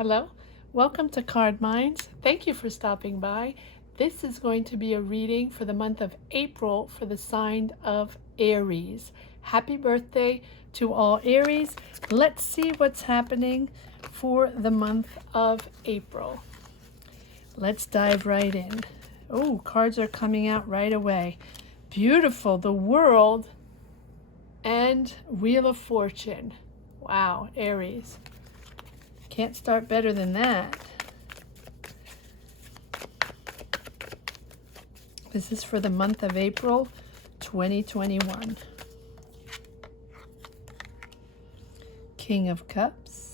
Hello, welcome to Card Minds. Thank you for stopping by. This is going to be a reading for the month of April for the sign of Aries. Happy birthday to all Aries. Let's see what's happening for the month of April. Let's dive right in. Oh, cards are coming out right away. Beautiful. The World and Wheel of Fortune. Wow, Aries. Can't start better than that. This is for the month of April 2021. King of Cups.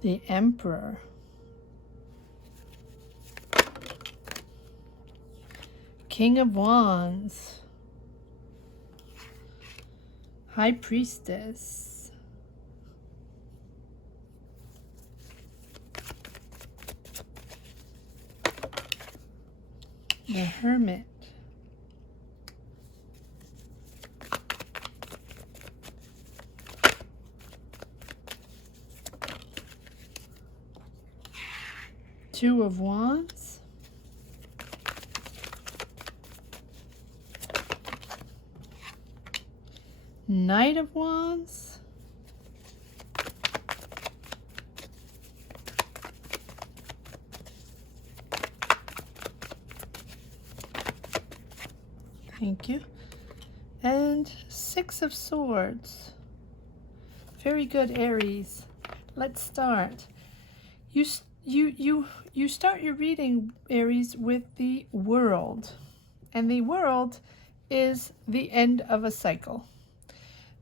The Emperor. King of Wands. High Priestess. The Hermit. Two of Wands. Knight of Wands. Thank you. And Six of Swords. Very good, Aries. Let's start. You start your reading, Aries, with the World. And the World is the end of a cycle.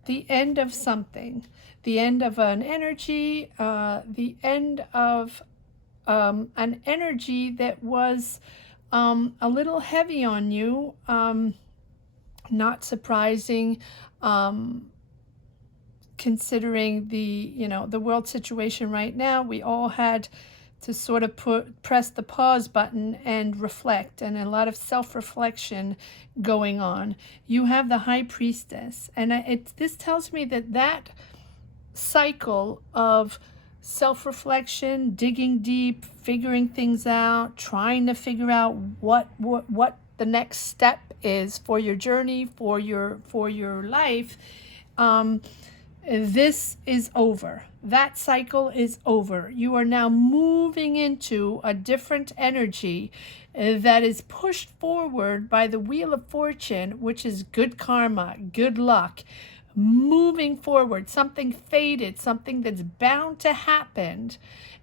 The end of something. The end of an energy. The end of an energy that was a little heavy on you. Not surprising. Considering the world situation right now, we all had to sort of press the pause button and reflect, and a lot of self-reflection going on. You have the High Priestess, and this tells me that cycle of self-reflection, digging deep, figuring things out, trying to figure out what the next step is for your journey, for your life. This is over. That cycle is over. You are now moving into a different energy that is pushed forward by the Wheel of Fortune, which is good karma, good luck, moving forward, something fated, something that's bound to happen,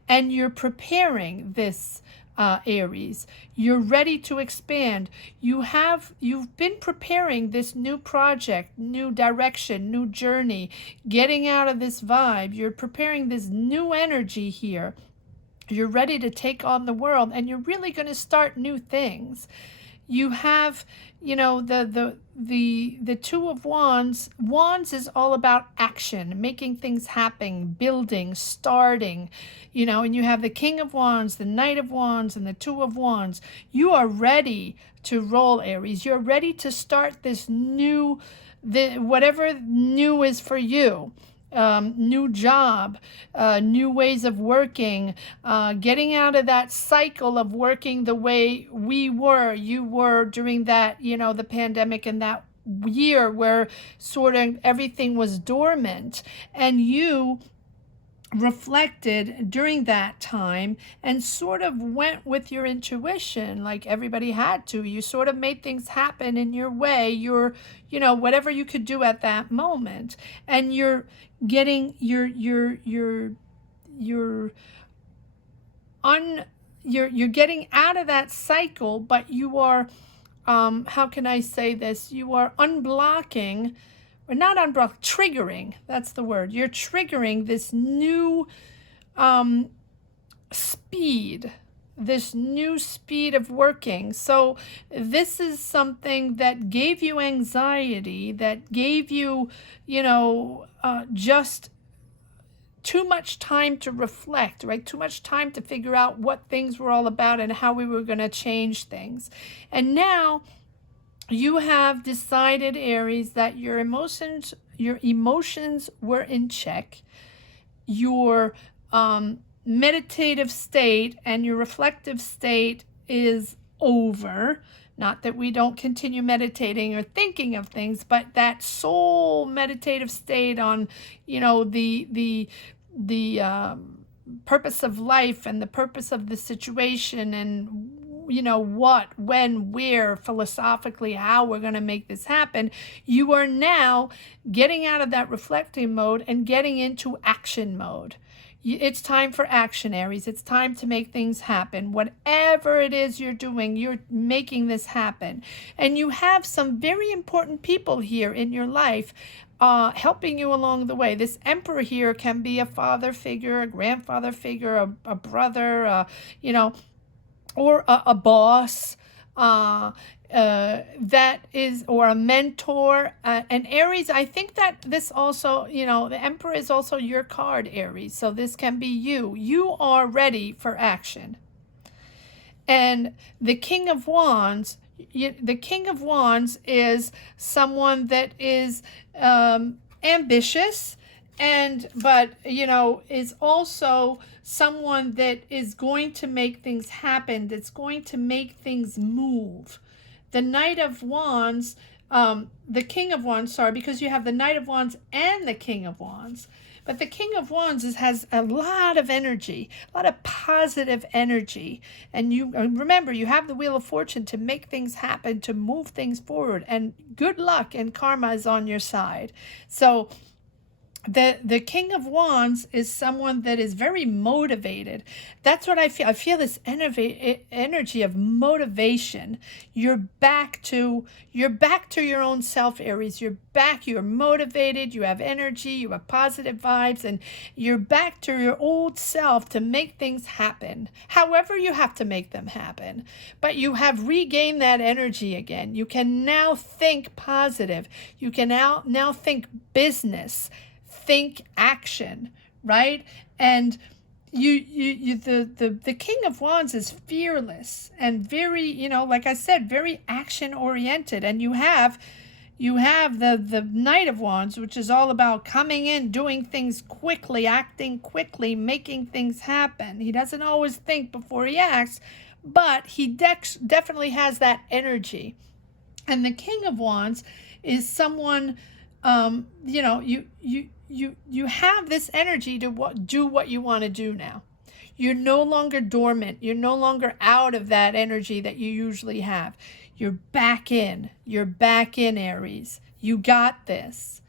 and you're preparing this. Aries, you're ready to expand. You've been preparing this new project, new direction, new journey, getting out of this vibe. You're preparing this new energy here. You're ready to take on the world, and you're really going to start new things. You have, the Two of Wands. Wands is all about action, making things happen, building, starting, and you have the King of Wands, the Knight of Wands, and the Two of Wands. You are ready to roll, Aries. You're ready to start this new, whatever new is for you. New job, new ways of working, getting out of that cycle of working the way you were during that, the pandemic and that year where sort of everything was dormant, and you reflected during that time and sort of went with your intuition like everybody had to. You sort of made things happen in your way, whatever you could do at that moment, and you're getting you're getting out of that cycle, but you are how can I say this, you are unblocking, or not unblock, triggering, that's the word. You're triggering this new speed this new speed of working. So this is something that gave you anxiety, that gave you, just too much time to reflect, right? Too much time to figure out what things were all about and how we were going to change things. And now you have decided, Aries, that your emotions were in check. Your meditative state and your reflective state is over. Not that we don't continue meditating or thinking of things, but that soul meditative state on, the purpose of life and the purpose of the situation, and what, when, where, philosophically, how we're going to make this happen. You are now getting out of that reflecting mode and getting into action mode. It's time for action, Aries. It's time to make things happen. Whatever it is you're doing, you're making this happen. And you have some very important people here in your life helping you along the way. This Emperor here can be a father figure, a grandfather figure, a brother, or a boss, that is, or a mentor. And Aries, I think that this also, the Emperor is also your card, Aries. So this can be you. You are ready for action. And the King of Wands, the King of Wands is someone that is ambitious, but is also someone that is going to make things happen, that's going to make things move. The Knight of Wands, the King of Wands, because you have the Knight of Wands and the King of Wands. But the King of Wands has a lot of energy, a lot of positive energy. And you remember, you have the Wheel of Fortune to make things happen, to move things forward. And good luck and karma is on your side. So the King of Wands is someone that is very motivated. That's what I feel. I feel this energy of motivation. You're back to your own self, Aries. You're motivated, you have energy, you have positive vibes, and you're back to your old self to make things happen. However you have to make them happen. But you have regained that energy again. You can now think positive. You can now think business. Think action, right? And the King of Wands is fearless and very, like I said, very action oriented. And you have the Knight of Wands, which is all about coming in, doing things quickly, acting quickly, making things happen. He doesn't always think before he acts, but he definitely has that energy. And the King of Wands is someone, you have this energy to do what you want to do now. You're no longer dormant. You're no longer out of that energy that you usually have. You're back in. You're back in, Aries. You got this.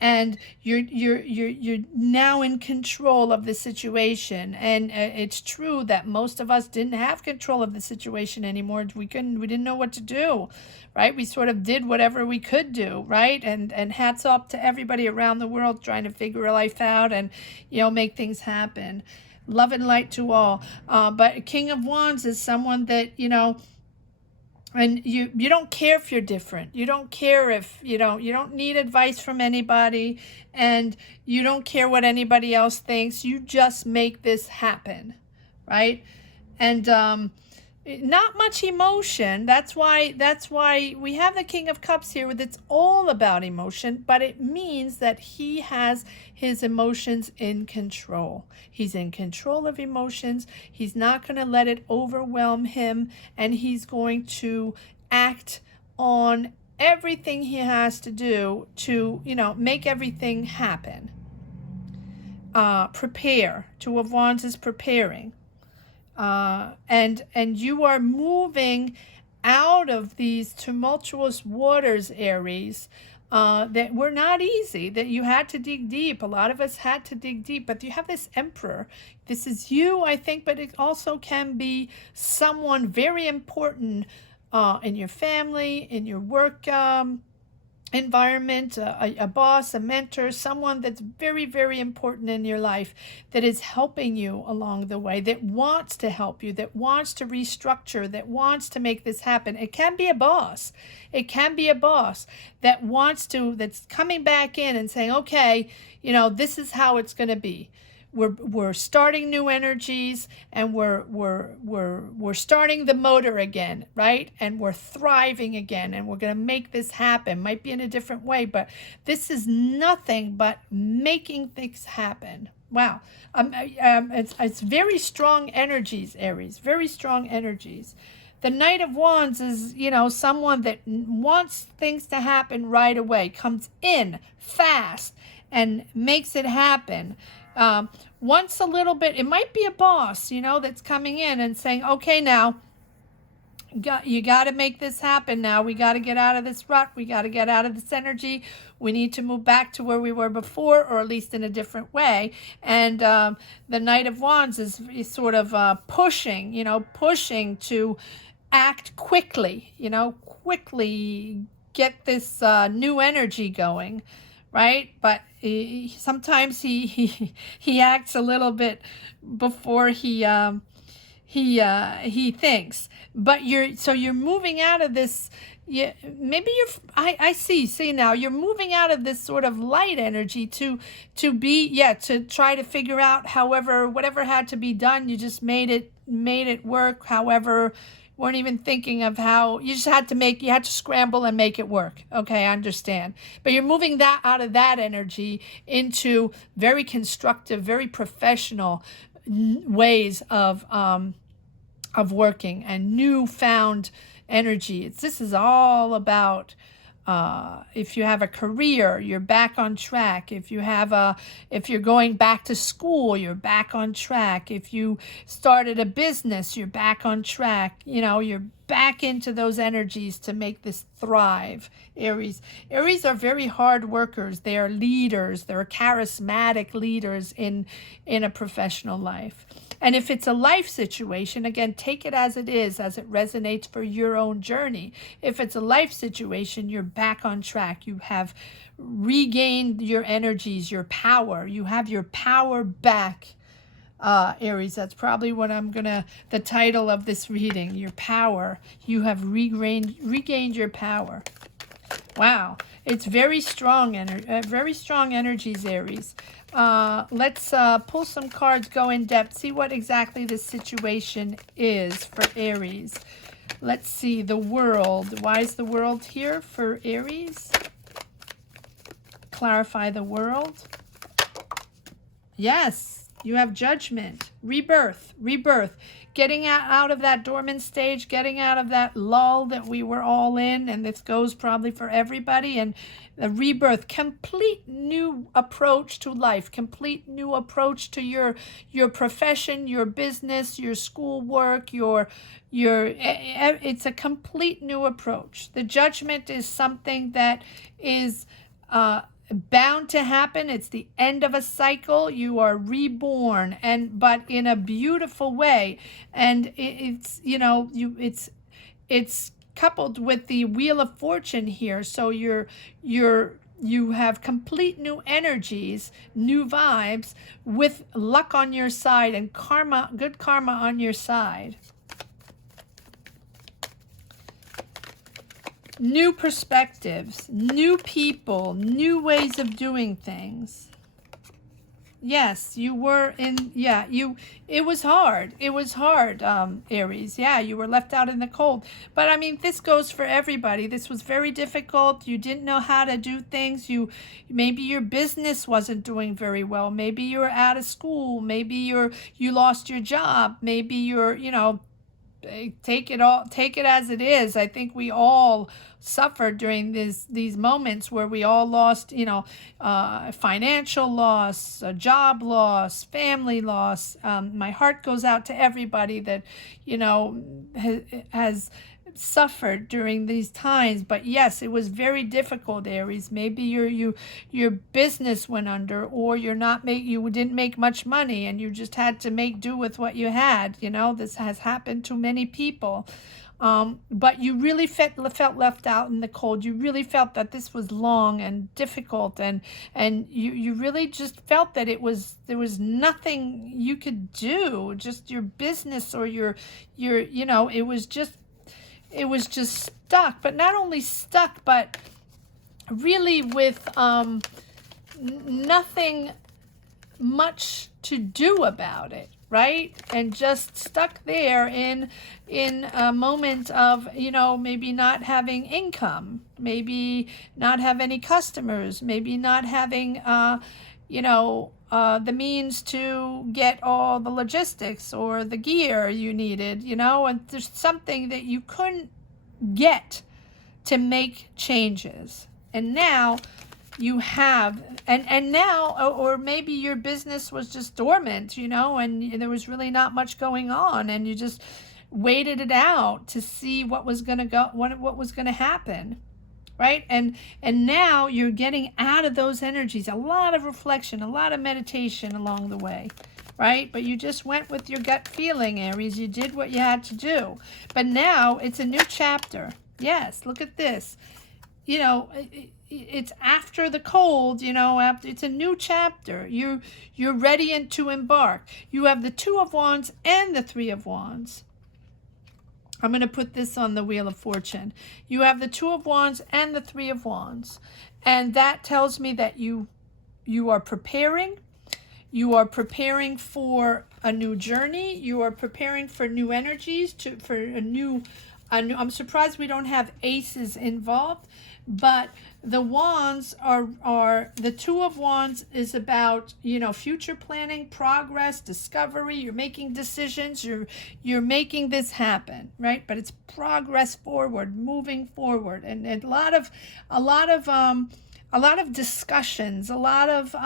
And you're now in control of the situation. And it's true that most of us didn't have control of the situation anymore. We didn't know what to do, right? We sort of did whatever we could do, right? And hats off to everybody around the world trying to figure life out and, make things happen. Love and light to all. But King of Wands is someone that, and you don't care if you're different. You don't care if, you don't need advice from anybody, and you don't care what anybody else thinks. You just make this happen, right? And not much emotion. That's why we have the King of Cups here, with it's all about emotion, but it means that he has his emotions in control. He's in control of emotions. He's not going to let it overwhelm him, and he's going to act on everything he has to do to, make everything happen. Prepare. Two of Wands is preparing. And you are moving out of these tumultuous waters, Aries, that were not easy, that you had to dig deep. A lot of us had to dig deep, but you have this Emperor. This is you, I think, but it also can be someone very important in your family, in your work environment, a boss, a mentor, someone that's very, very important in your life that is helping you along the way, that wants to help you, that wants to restructure, that wants to make this happen. It can be a boss. It can be a boss that wants to, that's coming back in and saying, okay, this is how it's going to be. We're starting new energies, and we're starting the motor again, right? And we're thriving again, and we're going to make this happen. Might be in a different way, but this is nothing but making things happen. Wow. It's very strong energies, Aries. Very strong energies. The Knight of Wands is, someone that wants things to happen right away, comes in fast and makes it happen. Once a little bit, it might be a boss, that's coming in and saying, okay, now, you got to make this happen now. We got to get out of this rut. We got to get out of this energy. We need to move back to where we were before, or at least in a different way. And the Knight of Wands is sort of pushing to act quickly, quickly get this new energy going. Right? But sometimes he acts a little bit before he thinks. But you're moving out of this. Maybe I see now you're moving out of this sort of light energy to try to figure out whatever had to be done. You just made it work. However, weren't even thinking of how you had to scramble and make it work. Okay, I understand. But you're moving that out of that energy into very constructive, very professional ways of working and newfound energy. This is all about if you have a career, you're back on track. If you're going back to school, you're back on track. If you started a business, you're back on track. You're back into those energies to make this thrive. Aries are very hard workers. They are leaders. They're charismatic leaders in a professional life. And if it's a life situation, again, take it as it is, as it resonates for your own journey. If it's a life situation, you're back on track. You have regained your energies, your power. You have your power back, Aries. That's probably what the title of this reading, your power. You have regained your power. Wow. It's very strong energies, Aries. Let's pull some cards, go in depth, see what exactly the situation is for Aries. Let's see, the World. Why is the World here for Aries? Clarify the World. Yes, you have Judgment, rebirth. Getting out of that dormant stage, getting out of that lull that we were all in, and this goes probably for everybody, and the rebirth, complete new approach to life, complete new approach to your profession, your business, your schoolwork, it's a complete new approach. The Judgment is something that is bound to happen. It's the end of a cycle. You are reborn, but in a beautiful way. And it's coupled with the Wheel of Fortune here. So you have complete new energies, new vibes, with luck on your side and good karma on your side. New perspectives, new people, new ways of doing things. Yes, you were it was hard. It was hard, Aries. Yeah, you were left out in the cold. But I mean, this goes for everybody. This was very difficult. You didn't know how to do things. Maybe your business wasn't doing very well. Maybe you were out of school. Maybe you lost your job. Maybe you're, take it as it is. I think we all suffered during these moments where we all lost, financial loss, a job loss, family loss. My heart goes out to everybody that, has suffered during these times. But yes, it was very difficult, Aries. Maybe your business went under, or you didn't make much money and you just had to make do with what you had. This has happened to many people. But you really felt left out in the cold. You really felt that this was long and difficult, and you really just felt that there was nothing you could do, just your business or your it was just stuck. But not only stuck, but really with nothing much to do about it, right? And just stuck there in a moment of, maybe not having income, maybe not have any customers, maybe not having the means to get all the logistics or the gear you needed, and there's something that you couldn't get to make changes. And now you have, and now, or maybe your business was just dormant, and there was really not much going on, and you just waited it out to see what was going to go, what was going to happen, right? And now you're getting out of those energies. A lot of reflection, a lot of meditation along the way, right? But you just went with your gut feeling, Aries. You did what you had to do. But now it's a new chapter. Yes, look at this. It's after the cold, it's a new chapter. You're ready to embark. You have the Two of Wands and the Three of Wands. I'm going to put this on the Wheel of Fortune. You have the Two of Wands and the Three of Wands. And that tells me that you are preparing. You are preparing for a new journey. You are preparing for new energies, for a new I'm surprised we don't have aces involved, but the wands are the Two of Wands is about, future planning, progress, discovery. You're making decisions. You're making this happen, right? But it's progress forward, moving forward, and a lot of discussions, a lot of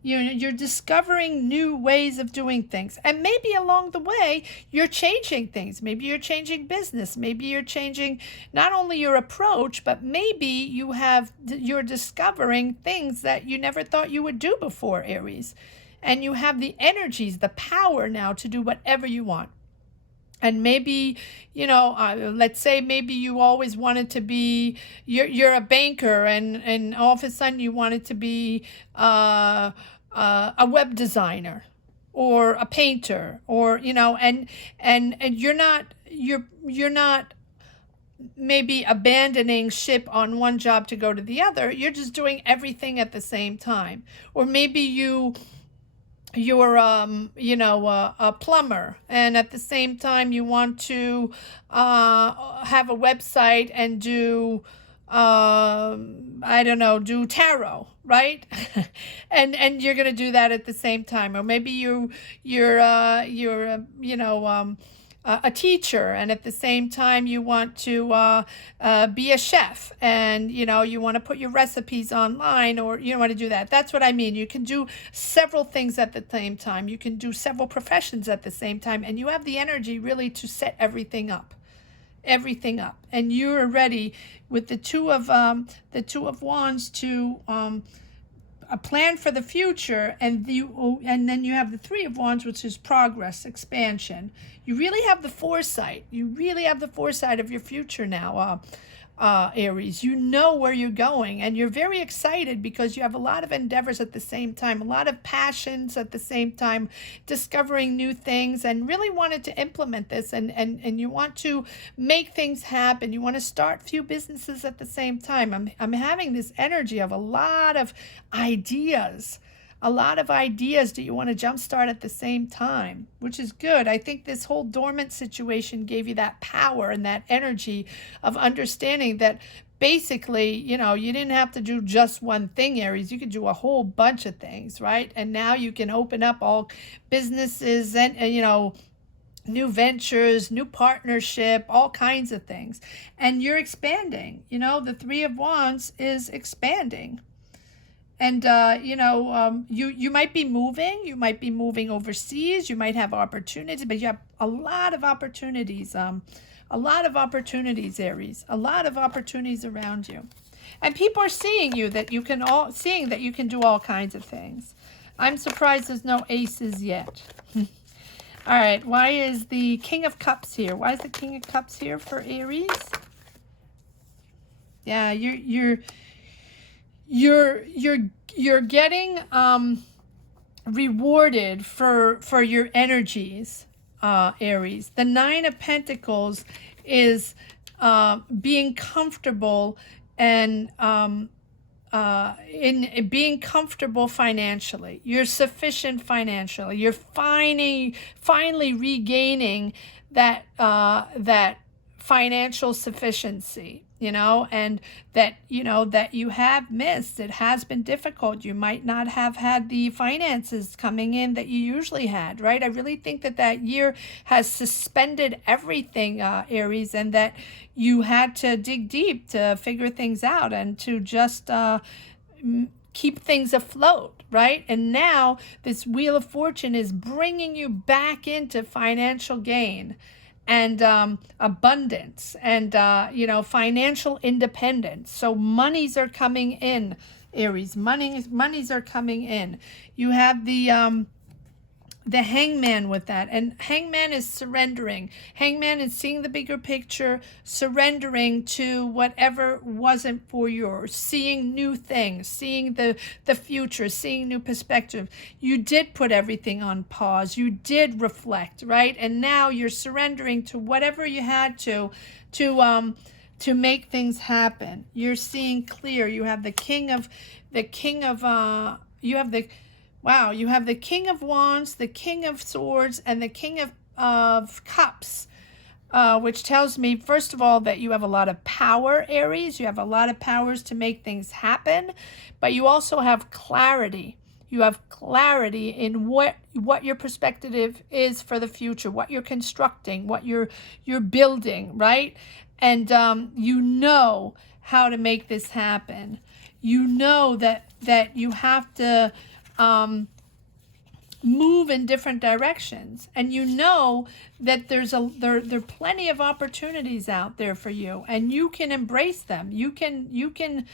you're discovering new ways of doing things, and maybe along the way you're changing things. Maybe you're changing business, maybe you're changing not only your approach, but maybe you're discovering things that you never thought you would do before, Aries, and you have the energies, the power now to do whatever you want. And maybe, let's say maybe you always wanted to be, you're a banker, and all of a sudden you wanted to be a web designer or a painter, or, and you're not maybe abandoning ship on one job to go to the other. You're just doing everything at the same time. Or maybe you're a plumber, and at the same time you want to have a website and do do tarot, right? and you're going to do that at the same time. Or maybe you're a teacher, and at the same time you want to be a chef, and you want to put your recipes online, or you want to do that. That's what I mean. You can do several things at the same time. You can do several professions at the same time, and you have the energy really to set everything up, and you're ready with the Two of Wands to a plan for the future, and then you have the Three of Wands, which is progress, expansion. You really have the foresight. You really have the foresight of your future now, Aries. You know where you're going, and you're very excited because you have a lot of endeavors at the same time, a lot of passions at the same time, discovering new things, and really wanted to implement this, and you want to make things happen. You want to start few businesses at the same time. I'm having this energy of a lot of ideas that you want to jumpstart at the same time, which is good. I think this whole dormant situation gave you that power and that energy of understanding that basically, you didn't have to do just one thing, Aries. You could do a whole bunch of things, right? And now you can open up all businesses and new ventures, new partnership, all kinds of things. And you're expanding. The Three of Wands is expanding. And, you might be moving overseas. You might have opportunities, but you have a lot of opportunities, Aries, a lot of opportunities around you. And people are seeing that you can do all kinds of things. I'm surprised there's no aces yet. All right, why is the King of Cups here? Why is the King of Cups here for Aries? Yeah, you're getting rewarded for your energies, Aries. The Nine of Pentacles is being comfortable and in being comfortable financially. You're sufficient financially. You're finally regaining that that financial sufficiency, you know, and that, you know, that you have missed. It has been difficult. You might not have had the finances coming in that you usually had, right? I really think that that year has suspended everything, Aries, and that you had to dig deep to figure things out and to just keep things afloat, right? And now this Wheel of Fortune is bringing you back into financial gain and abundance and, you know, financial independence. So monies are coming in, Aries. Monies are coming in. You have the Hangman with that, and Hangman is surrendering. Hangman is seeing the bigger picture, surrendering to whatever wasn't for yours, seeing new things, seeing the future, seeing new perspective. You did put everything on pause. You did reflect, right? And now you're surrendering to whatever you had to make things happen. You're seeing clear. You have the king of Wow, you have the King of Wands, the King of Swords, and the King of Cups, which tells me, first of all, that you have a lot of power, Aries. You have a lot of powers to make things happen, but you also have clarity. You have clarity in what your perspective is for the future, what you're constructing, what you're building, right? And you know how to make this happen. You know that you have to move in different directions, and you know that there are plenty of opportunities out there for you, and you can embrace them. You can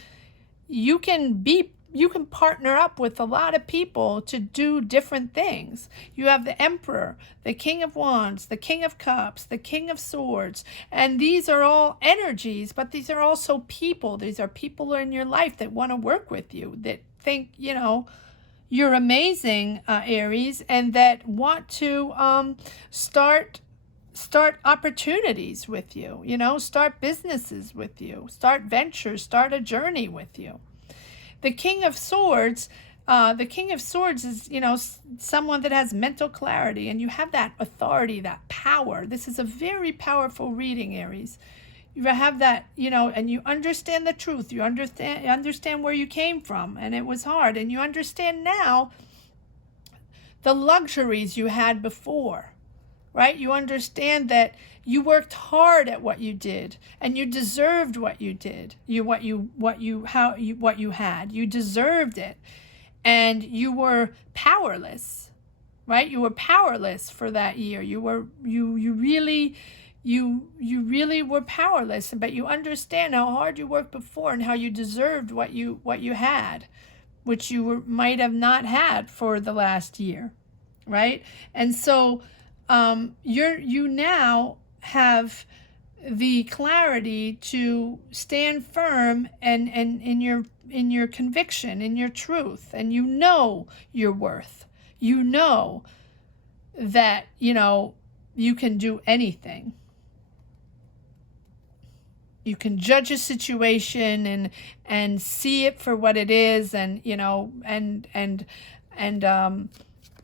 partner up with a lot of people to do different things. You have the Emperor, the King of Wands, the King of Cups, the King of Swords, and these are all energies, but these are also people. These are people in your life that want to work with you, that think, you know, you're amazing, Aries, and that want to start opportunities with you, you know, start businesses with you, start ventures, start a journey with you. The King of Swords is, you know, someone that has mental clarity, and you have that authority, that power. This is a very powerful reading, Aries. You have that, you know, and you understand the truth. You understand where you came from, and it was hard. And you understand now the luxuries you had before, right? You understand that you worked hard at what you did, and you deserved what you did. What you had. You deserved it, and you were powerless, right? You were powerless for that year. You really were powerless, but you understand how hard you worked before and how you deserved what you had, which you might have not had for the last year, right? And so you now have the clarity to stand firm and in your conviction, in your truth, and you know your worth. You know that, you know, you can do anything. You can judge a situation and see it for what it is, and, you know, and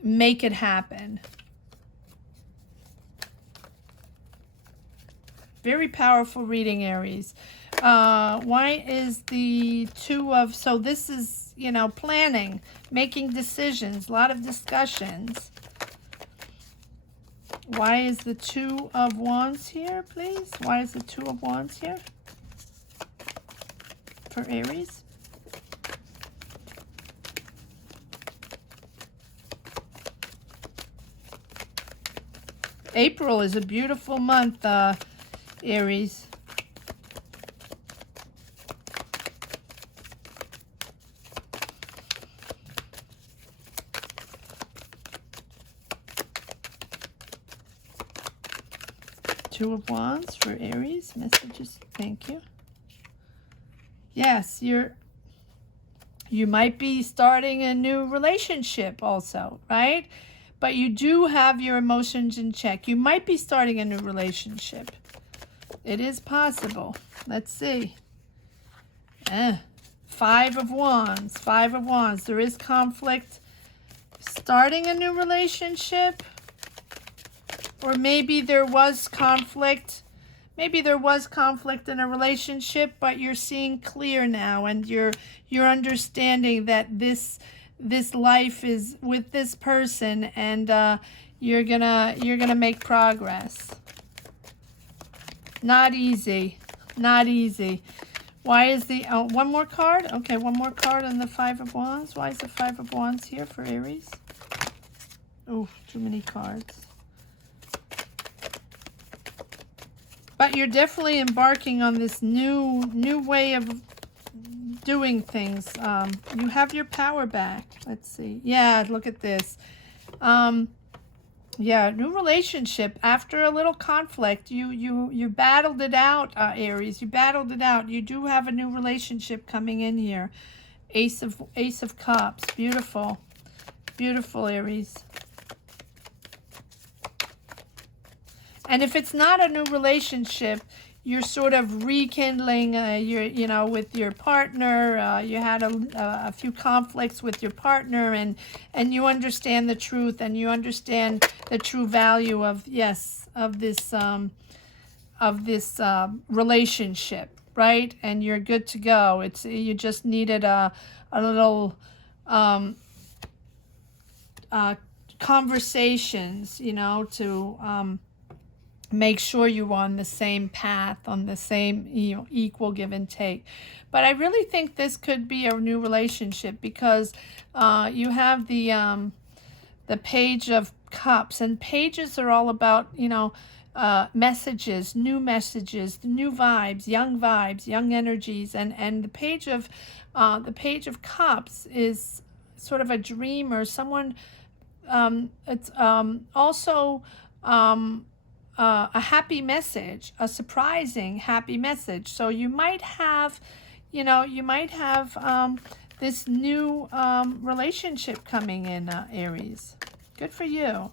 make it happen. Very powerful reading, Aries. Why is the so this is, you know, planning, making decisions, a lot of discussions. Why is the Two of Wands here, please? Why is the Two of Wands here for Aries? April is a beautiful month, Aries. Two of Wands for Aries. Messages. Thank you. Yes, you might be starting a new relationship also, right? But you do have your emotions in check. You might be starting a new relationship. It is possible. Let's see. Five of Wands. Five of Wands. There is conflict. Starting a new relationship. Or maybe there was conflict. Maybe there was conflict in a relationship, but you're seeing clear now, and you're understanding that this life is with this person, and you're gonna make progress. Not easy. Not easy. Why is the one more card? Okay, one more card on the Five of Wands. Why is the Five of Wands here for Aries? Oh, too many cards. But you're definitely embarking on this new way of doing things. You have your power back. Let's see. Yeah, look at this. Yeah, new relationship after a little conflict. You battled it out, Aries. You battled it out. You do have a new relationship coming in here. Ace of Cups. Beautiful. Beautiful, Aries. And if it's not a new relationship, you're sort of rekindling with your partner. You had a few conflicts with your partner, and you understand the truth, and you understand the true value of this relationship, right? And you're good to go. You just needed a little conversations, to make sure you're on the same path, on the same equal give and take. But I really think this could be a new relationship, because you have the Page of Cups, and pages are all about messages, new vibes, young energies, and the Page of Cups is sort of a dream, or someone. It's also a happy message, a surprising happy message. So you might have, this new relationship coming in, Aries. Good for you.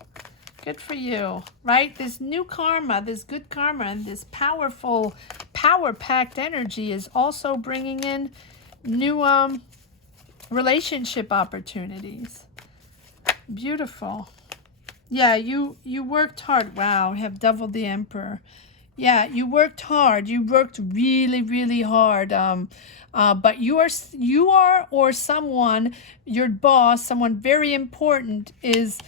Good for you, right? This new karma, this good karma, and this powerful, power-packed energy is also bringing in new relationship opportunities. Beautiful. Yeah, you worked hard. Wow, I have doubled the Emperor. Yeah, you worked hard. You worked really, really hard. But you are, or someone, your boss, someone very important is,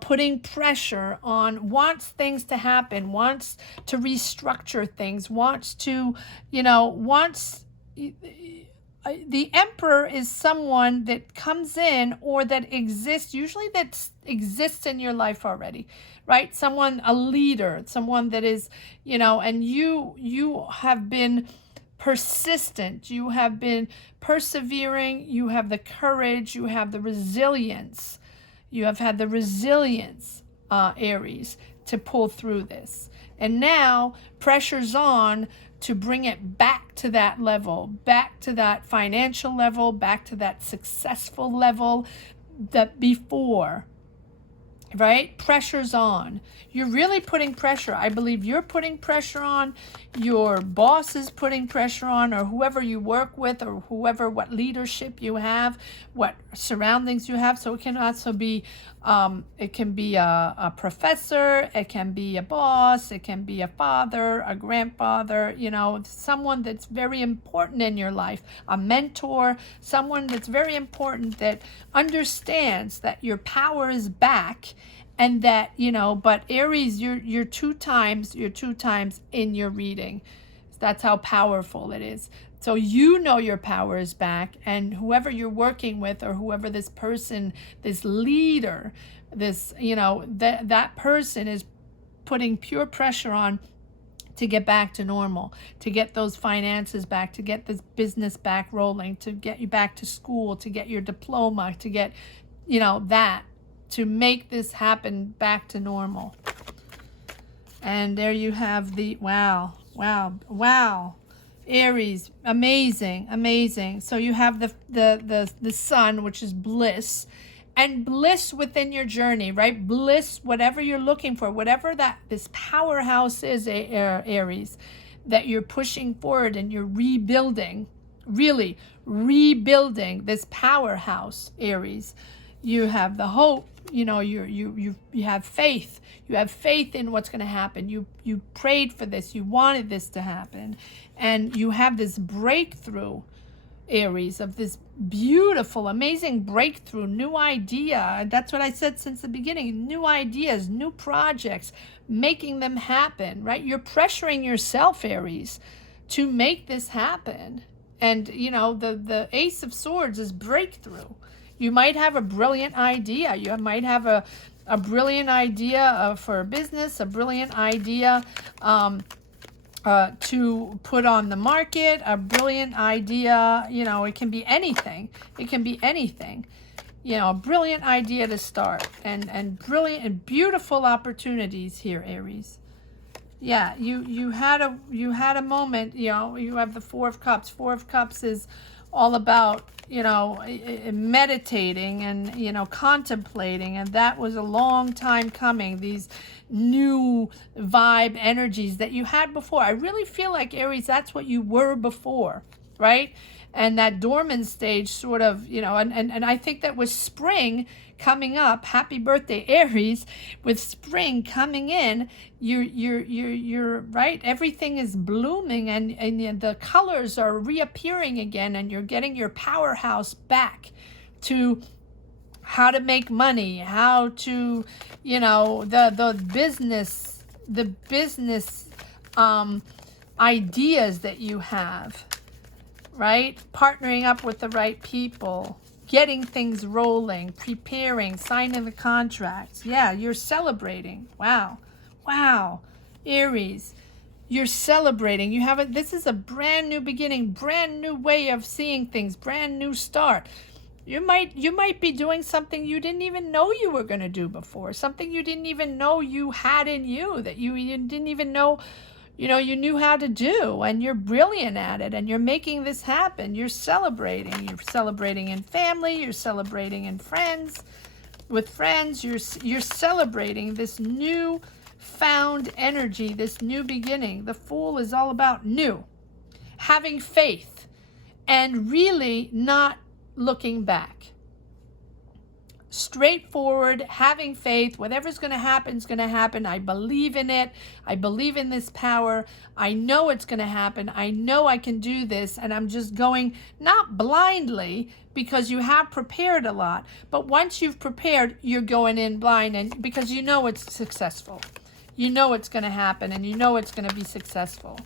putting pressure on, wants things to happen, wants to restructure things, wants to, the Emperor is someone that comes in, or that exists, usually that exists in your life already, right? Someone, a leader, someone that is, and you have been persistent, you have been persevering, you have the courage, you have the resilience, you have had the resilience, Aries, to pull through this. And now pressure's on to bring it back to that level, back to that financial level, back to that successful level that before, right? Pressure's on. You're really putting pressure. I believe you're putting pressure on, your boss is putting pressure on, or whoever you work with, or what leadership you have, what surroundings you have. So it can also be, it can be a professor, it can be a boss, it can be a father, a grandfather, someone that's very important in your life, a mentor, someone that's very important that understands that your power is back. And that, but Aries, you're two times in your reading. That's how powerful it is. So your power is back, and whoever you're working with, or whoever this person, this leader, this, that person is putting pure pressure on to get back to normal, to get those finances back, to get this business back rolling, to get you back to school, to get your diploma, to get, to make this happen back to normal. And there you have the, wow, wow, wow. Aries, amazing, amazing. So you have the sun, which is bliss, and bliss within your journey, right? Bliss, whatever you're looking for, whatever that this powerhouse is, Aries, that you're pushing forward and you're rebuilding, really rebuilding this powerhouse, Aries. You have the hope, you know, you have faith. You have faith in what's going to happen. You prayed for this. You wanted this to happen. And you have this breakthrough, Aries, of this beautiful, amazing breakthrough, new idea. That's what I said since the beginning. New ideas, new projects, making them happen, right? You're pressuring yourself, Aries, to make this happen. And, you know, the Ace of Swords is breakthrough. You might have a brilliant idea. You might have a brilliant idea for a business, a brilliant idea to put on the market, a brilliant idea. You know, it can be anything. It can be anything. You know, a brilliant idea to start, and brilliant and beautiful opportunities here, Aries. Yeah, you had a moment. You know, you have the Four of Cups. Four of Cups is all about, you know, meditating and, you know, contemplating, and that was a long time coming. These new vibe energies that you had before. I really feel like, Aries, that's what you were before, right? And that dormant stage sort of, you know, and I think that with spring coming up, happy birthday, Aries, with spring coming in, you're right, everything is blooming, and the colors are reappearing again, and you're getting your powerhouse back to how to make money, how to, you know, the business ideas that you have, right? Partnering up with the right people, getting things rolling, preparing, signing the contracts. Yeah, you're celebrating. Wow. Wow. Aries, you're celebrating. You have this is a brand new beginning, brand new way of seeing things, brand new start. You might be doing something you didn't even know you were going to do before, something you didn't even know you had in you, that you didn't even know, you know, you knew how to do, and you're brilliant at it, and you're making this happen. You're celebrating. You're celebrating in family. You're celebrating in friends, with friends. You're celebrating this new found energy, this new beginning. The Fool is all about new, having faith, and really not looking back. Straightforward, having faith. Whatever's going to happen is going to happen. I believe in it. I believe in this power. I know it's going to happen. I know I can do this, and I'm just going not blindly, because you have prepared a lot, but once you've prepared, you're going in blind, and because you know it's successful. You know it's going to happen, and you know it's going to be successful.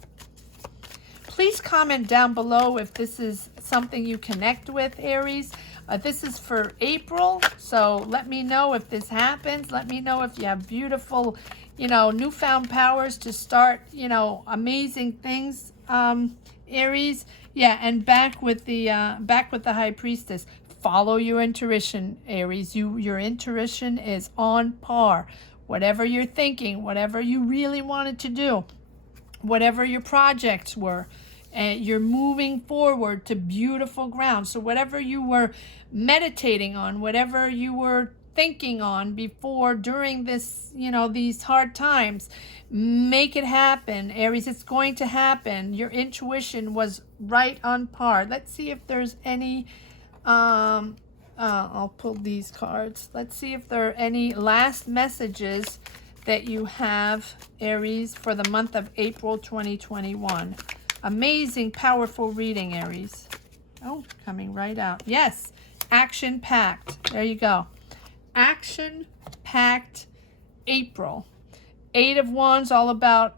Please comment down below if this is something you connect with, Aries. This is for April, so let me know if this happens. Let me know if you have beautiful, you know, newfound powers to start, you know, amazing things, Aries. Yeah, and back with the High Priestess. Follow your intuition, Aries. Your intuition is on par. Whatever you're thinking, whatever you really wanted to do, whatever your projects were, and you're moving forward to beautiful ground. So whatever you were meditating on, whatever you were thinking on before, during this, you know, these hard times, make it happen, Aries. It's going to happen. Your intuition was right on par. Let's see if there's any, I'll pull these cards. Let's see if there are any last messages that you have, Aries, for the month of April 2021. Amazing, powerful reading, Aries. Oh, coming right out. Yes, action-packed. There you go. Action-packed April. 8 of Wands, all about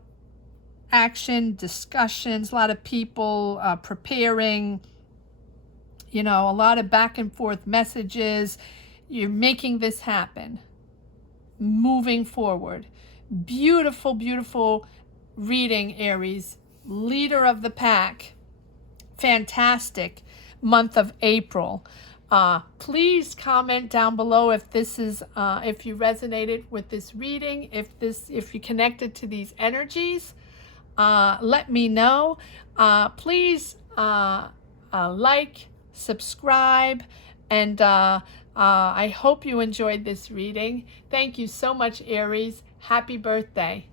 action, discussions, a lot of people preparing, you know, a lot of back and forth messages. You're making this happen. Moving forward. Beautiful, beautiful reading, Aries. Leader of the pack. Fantastic month of April. Please comment down below if this is if you resonated with this reading, if you connected to these energies. Let me know. Please like, subscribe, and I hope you enjoyed this reading. Thank you so much, Aries. Happy birthday.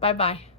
Bye-bye.